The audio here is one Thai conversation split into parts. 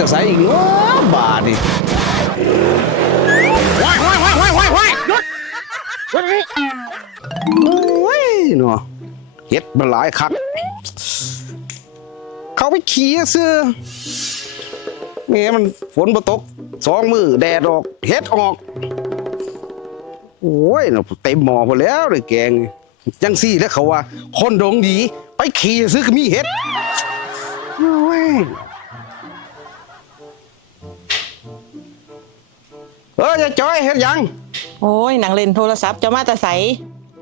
จะใส่อีกเนาะบาทนี่ว้ายว้ายว้ายว้ายว้ายว้ายหยุดหยุดนี่โอ้ยเนาะเฮ็ดมันหลายคัก เขาไปขี่ซื้อแม่มันฝนบ่ตกสองมือแดดออกเฮ็ดออก โอ้ยเนาะเต็มหม้อหมดแล้วเลยแกงจังซี่แล้วเขาว่า คนดวงดี ไปขี่ซื้อก็มีเฮ็ดโอ้ย เออจะจอยเฮ็ดหยังโอ้ยหนังเล่นโทรศัพท์จะมาแต่ใส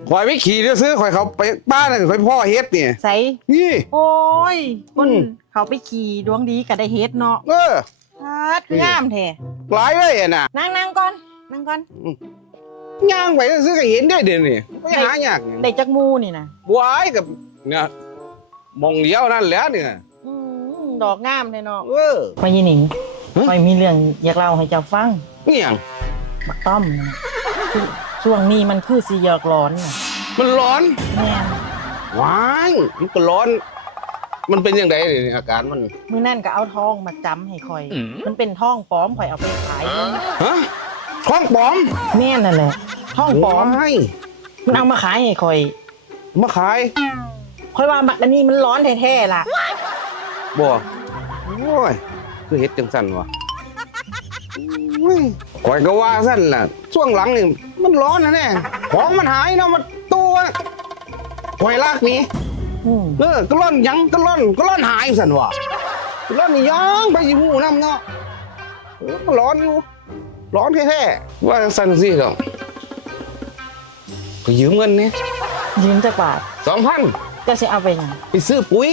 ข่อยไม่ขี่เดี๋ยวซื้อข่อยเขาไปบ้านน่ะข่อยพ่อเฮ็ดเนี่ยใสนี่ โอ้ยคนอืม เขาไปขี่ดวงดีก็ได้เฮ็ดเนาะเออพัดคืองามแท้หลายเลยอะน่ะนั่งนั่งก่อนนั่งก่อนย่างไปซื้อก็เห็นได้เดี๋ยวนี้ไม่หายากได้จักหมูนี่นะบวายกับเนี่ยมองเดียวนั่นแหล้วเนี่ยอืมดอกงามแท้เนาะเออไปยินหนิงฮะไปมีเรื่องอยากเล่าให้เจ้าฟังนี่หยัง บักต้อมนะคือช่วงนี้มันคือสิอยากร้อนน่ะมันร้อนแม่นว้ายมันก็ร้อน มันเป็นยังไงเนี่ยอาการมัน มื้อนั่นก็เอาทองมาจำให้ข่อยมันเป็นทองปลอมข่อยเอาไปขายเพิ่นฮะท้องปลอมแม่นนั่นแหละทองปลอมว้ายมันเอามาขายให้ข่อยมาขายค่อยว่าบักอันนี้มันร้อนแท้ๆล่ะบ่โอ้ยคือเฮ็ดจังสั่นวะ อุ้ยข่อยก็ว่าสั่นล่ะ ช่วงหลังนี่มันร้อนนะเนี่ยของมันหายเนาะมันตัวข่อยลากหนี้อืมเออก็ร่อนหยังก็ร่อนก็ร่อนหายสันวะก็ร่อนนี่ยังไปอยู่หูน้ำเนาะเออก็ร้อนอยู่ ร้อนแท้ๆว่าสันสิก็ก็ยืมเงินนี่ยืมจากบาทสองพันก็สิเอาไปหยังไปซื้อปุ๋ย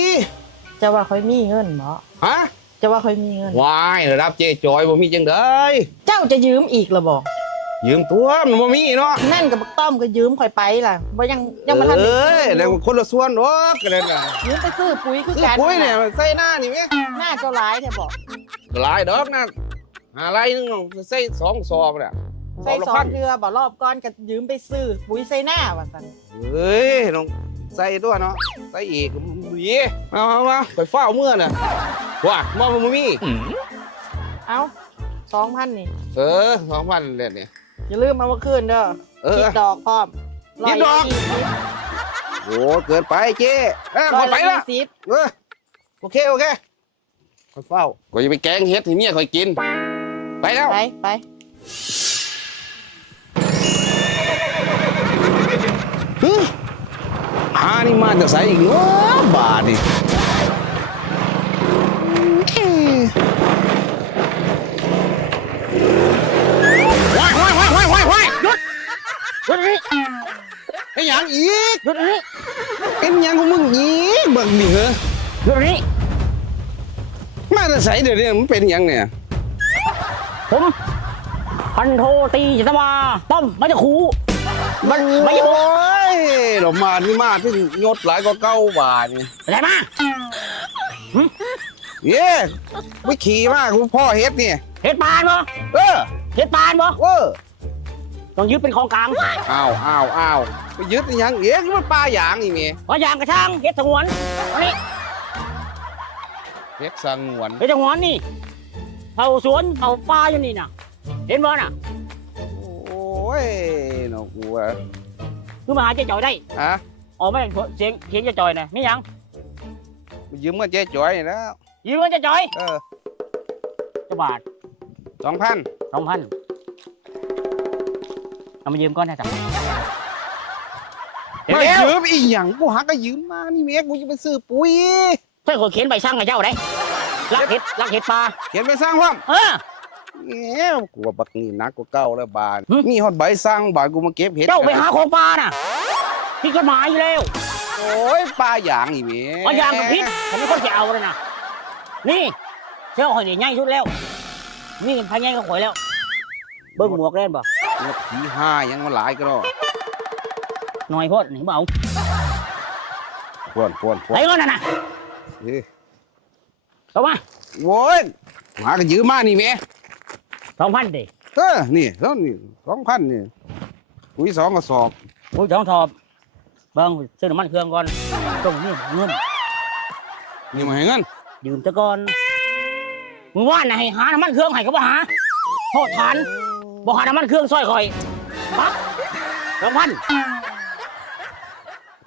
จะว่าค่อยมีเงินบ่ฮะ จะว่าค่อยมีเงิน วายระดับเจ๊จอยบ่มีจังไดเจ้าจะยืมอีกละบ่ยืมตัวมันบ่มีเนาะนั่นกับบักต้อมก็ยืมค่อยไปล่ะบ่ยังยังมาทันเอได้้ยแต่คนละส่วนเนาะก็ได้น่ะยืมไปซื้อปุ๋ยคือซื้อกันปุ๋ยเนี่ยใส่หน้านี่แม่หน้าเจ้าหลายแท้บ่หลายดอกนะหาไรนึงใส่สองซองน่ะใส่ละซอพังเทือบ่รอบก่อนก็ยืมไปซื้อปุ๋ยใส่หน้าว่าซั่นเฮ้ยน้อง ใส่ด้วยเนาะใส่อีกดีมามามาไปเฝ้าเมื่อน่ะว่ามาบ่มีเอ้า2,000นี่ เออสองพันเลยเนี่ยอย่าลืมเอามาคืนเด้อเออคิดดอกพร้อมคิดดอกโอ้เกินไปเจ๊เออร้ขออยละไปยี่ละสิบเออโอเคโอเคคอยเฝ้าก็จะไปแกงเฮ็ดให้เมียคอยกิน ไปแล้ว ไปไปานี่มาจะใส่อีกเนาะบาทนี่ว้ายว้ายว้ายว้ายว้ายว้ายหยุดหยุดนี่ไอ้หยังอีกหยุดนี่เป็นหยังของมึงอีกเบิ่งนี่เหรอหยุดนี่มาจะใส่เดี๋ยวนี้มันเป็นหยังเนี่ยผมพันโทตีจิตมาต้อมไม่จะคู มันไม่จะโอ้บอกยเรามานี่มาที่ยศหลายก็เก้าบาทนี่อะไรมาเย้ไม่ขี่มากกูพ่อเฮ็ดนี่เฮ็ดปานบ่เออเฮ็ดปานบ่เออต้องยึดเป็นของกลางอ้าวอ้าวอ้าวไปยึดอีหยังเอ๊ะมันปลาหยางนี่แม่ว่ายางกระช่างเฮ็ดสงวนอันนี้เฮ็ดสังวนเฮ็ดสงวนนี่เผาสวนเผาป่าอยู่นี่น่ะ เห็นบ่น่ะ โอ้ยเนาะกูว่าคือมาหาเจ๊จอยได้ฮะออกมาจากเสียงเสียงเจ๊จอยน่ะไม่ยังไปยืมเงินเจ๊จ้อยนี่แล้วยืมเงินเจ๊จอยเออจะบาทสองพันสองพันเอามายืมก้อนนะจ๊ะเดี๋ยวไม่เดี๋ยวยืมอีหยังกูหาก็ยืมมานี่แม่กูจะไปซื้อปุ๋ยเพื่อนคนเขียนใบสั่งกับเจ้าได้ลักเห็ดลักเห็ดปลาเขียนไปสร้างพร้อมเออ เอ๊ะกูว่าบักนี่หนักกว่าเก่าแล้วบาทหึมีฮอดใบสร้างบาทกูมาเก็บเห็ดเจ้าไปหาของปลาน่ะผิดกฎหมายอยู่แล้ว โอ้ยปลาหยางนี่แม่เอาอย่างกับพิษผมไม่ค่อยจะเอาเลยนะนี่เสื้อข่อยนี่ใหญ่สุดแล้ว นี่พายใหญ่ก็ข่อยแล้ว เบิ้งหมวกเล่นบ่เนี่ยผีห้ายังมาหลายก็รอหน่อยโพดนี่บ่เอาพวนพวนพวนไหนก็นั่นน่ะเฮ้ยเข้ามาโว้ยหาก็ยืมมานี่แม่ สองพันดิเออนี่เท่านี่สองพันนี่ปุ๋ยสองกระสอบโอ้ยสองทอบเบิ้งซื้อน้ำมันเครื่องก่อนต้องมีเงินนี่มาให้เงินยืมตะก่อนมึงว่าน่ะให้หาน้ำมันเครื่องให้ก็บ่หาโทษฐานบ่หาน้ำมันเครื่องซอยข่อยปั๊บสองพัน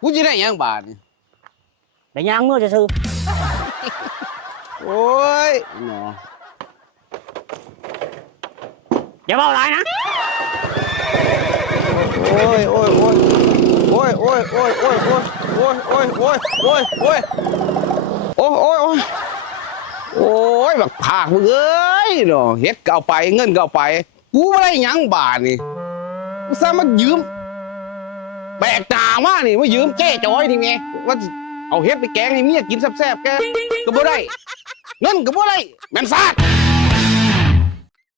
กูจะได้หยังบาทนี่แต่ยางเมื่อจะซื้อโอ้ยหนอ อย่าเบาหลายนะ โอ้ยโอ้ยโอ้ยโอ้ยโอ้ยโอ้ยโอ้ยโอ้ยโอ้ยโอ้ยโอ้ยโอ้ยโอ้ยโอ้ยโอ้ยโอ้ยโอ้ยบักผากมึงเอ้ยเนาะเฮ็ดก็เอาไปเงินก็เอาไป กูไม่ได้หยังบาทนี่กูสามายืมแบกตามานี่มายืมเจ๊จอยนี่ไงว่าเอาเฮ็ดไปแกงให้เมียกินแซ่บๆแกก็บ่ได้ เงินก็บ่ได้แม่นซาด